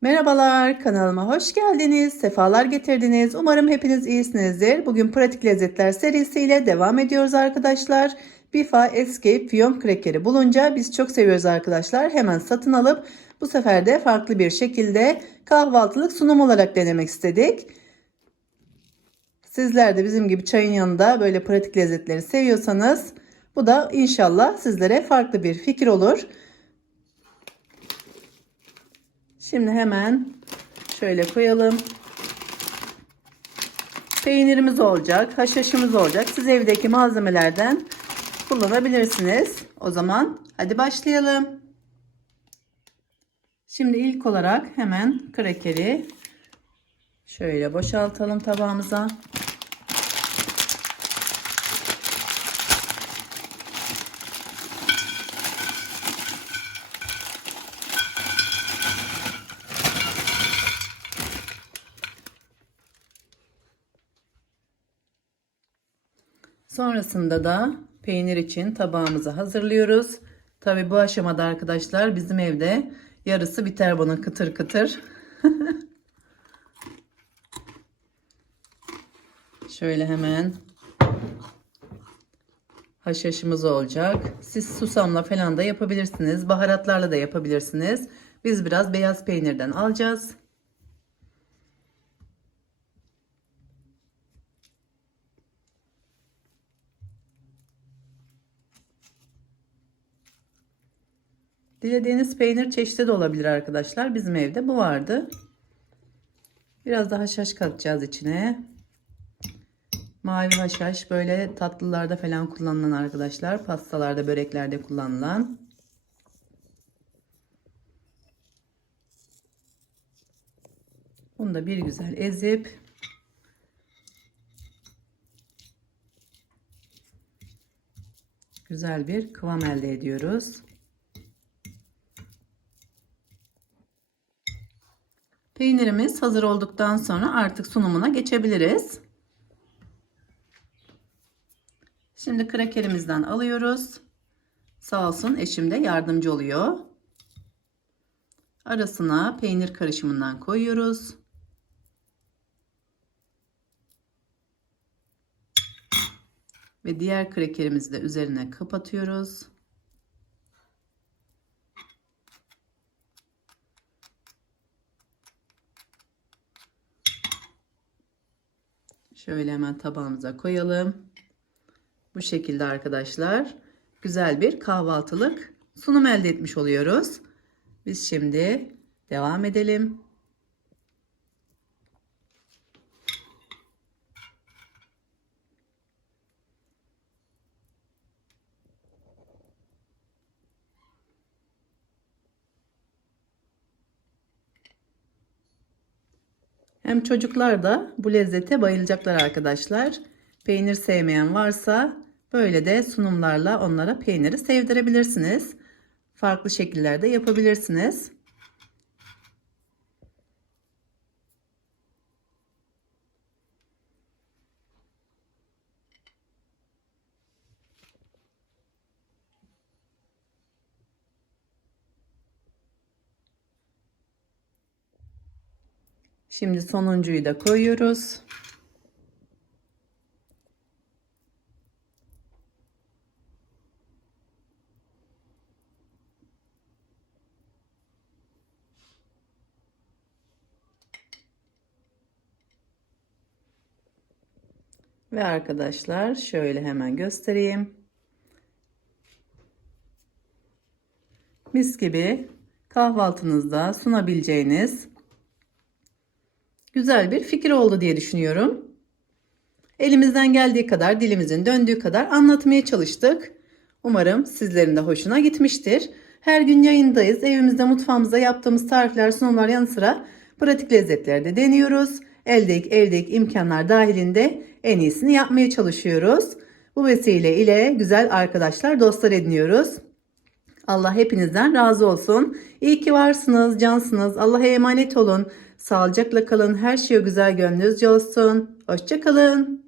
Merhabalar, kanalıma hoş geldiniz, sefalar getirdiniz. Umarım hepiniz iyisinizdir. Bugün Pratik Lezzetler serisiyle devam ediyoruz arkadaşlar. Bifa Escape Fiyom Krekeri bulunca biz çok seviyoruz arkadaşlar. Hemen satın alıp bu sefer de farklı bir şekilde kahvaltılık sunum olarak denemek istedik. Sizler de bizim gibi çayın yanında böyle pratik lezzetleri seviyorsanız bu da inşallah sizlere farklı bir fikir olur. Şimdi hemen şöyle koyalım. Peynirimiz olacak, haşhaşımız olacak. Siz evdeki malzemelerden kullanabilirsiniz. O zaman hadi başlayalım. Şimdi ilk olarak hemen krekeri şöyle boşaltalım tabağımıza. Sonrasında da peynir için tabağımızı hazırlıyoruz. Tabi bu aşamada arkadaşlar bizim evde yarısı biter bunun kıtır kıtır. Şöyle hemen haşhaşımız olacak. Siz susamla falan da yapabilirsiniz. Baharatlarla da yapabilirsiniz. Biz biraz beyaz peynirden alacağız. Dilediğiniz peynir çeşidi de olabilir arkadaşlar. Bizim evde bu vardı. Biraz daha haşhaş katacağız içine. Mavi haşhaş böyle tatlılarda falan kullanılan arkadaşlar. Pastalarda, böreklerde kullanılan. Bunu da bir güzel ezip güzel bir kıvam elde ediyoruz. Peynirimiz hazır olduktan sonra artık sunumuna geçebiliriz. Şimdi krakerimizden alıyoruz. Sağ olsun eşim de yardımcı oluyor. Arasına peynir karışımından koyuyoruz. Ve diğer krakerimizi de üzerine kapatıyoruz. Şöyle hemen tabağımıza koyalım. Bu şekilde arkadaşlar güzel bir kahvaltılık sunum elde etmiş oluyoruz. Biz şimdi devam edelim. Hem çocuklar da bu lezzete bayılacaklar arkadaşlar. Peynir sevmeyen varsa böyle de sunumlarla onlara peyniri sevdirebilirsiniz. Farklı şekillerde yapabilirsiniz. Şimdi sonuncuyu da koyuyoruz. Ve arkadaşlar şöyle hemen göstereyim. Mis gibi kahvaltınızda sunabileceğiniz güzel bir fikir oldu diye düşünüyorum. Elimizden geldiği kadar, dilimizin döndüğü kadar anlatmaya çalıştık. Umarım sizlerin de hoşuna gitmiştir. Her gün yayındayız. Evimizde, mutfağımızda yaptığımız tarifler, sunumlar yanı sıra pratik lezzetleri de deniyoruz. Eldeki, evdeki imkanlar dahilinde en iyisini yapmaya çalışıyoruz. Bu vesile ile güzel arkadaşlar, dostlar ediniyoruz. Allah hepinizden razı olsun. İyi ki varsınız, cansınız. Allah'a emanet olun. Sağlıcakla kalın. Her şey güzel gönlünüzce olsun. Hoşçakalın.